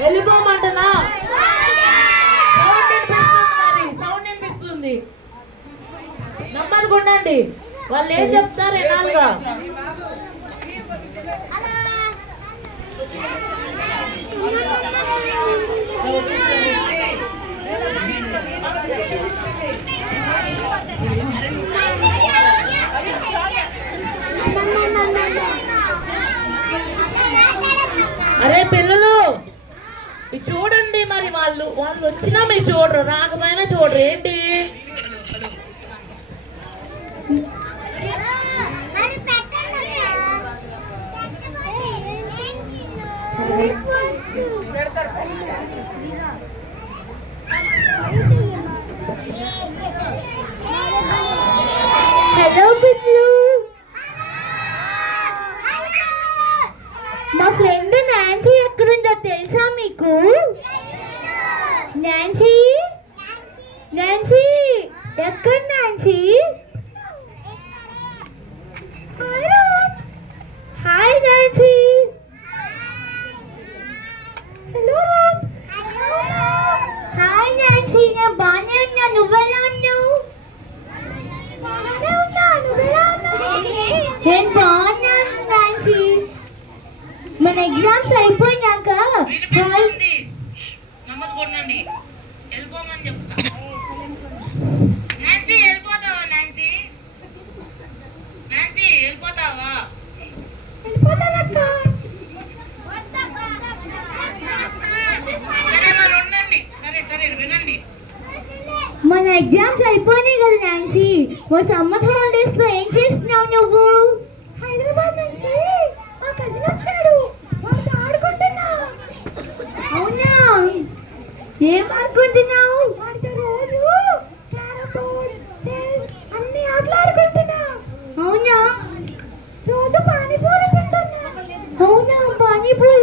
వెళ్ళిపోమంటున్నా. Sound వినిపిస్తుంది. నమ్మనుకుండండి, వాళ్ళు ఏం చెప్తారు ఎనాలుగా. అరే పిల్లలు చూడండి, మరి వాళ్ళు వచ్చినా మీరు చూడరు, రాకపోయినా చూడరు ఏంటి? హలో పిల్లు, మా ఫ్రెండ్ నాన్సీ ఎక్కడుందో తెలుసా మీకు? నాన్సీ నాన్సీ ఎక్కడ Nancy? Hi Nancy. Hello hi Nancy, నేను బాగానే ఉన్నా, నువ్వెలా ఉన్నావు? నేను బాగున్నాను నాన్సీ. మన ఎగ్జామ్స్ అయిపోయినాక నమ్మకండి, వెళ్ళిపోమని చెప్తా. నాన్సీ వెళ్ళిపోతావా? నాన్సీ నాన్సీ వెళ్ళిపోతావా? సరే మరి ఉండండి. సరే వినండి. మన ఎగ్జామ్స్ అయిపోయినాయి కదా నాన్సీ, మరి సమ్మర్ హాలిడేస్ లో ఏం చేస్తున్నావు నువ్వు? హైదరాబాద్ నుంచి మా కజిన్ వచ్చాడు, వాడితో ఆడుకుంటున్నా. అవునా, ఏం ఆడుకుంటున్నావు? వాడితో రోజు క్యారమ్ బోర్డ్, చెస్ అన్ని ఆటలు ఆడుకుంటున్నా. అవునా, రోజు పానీపూరి తింటున్నా. అవునా, పానీపూరి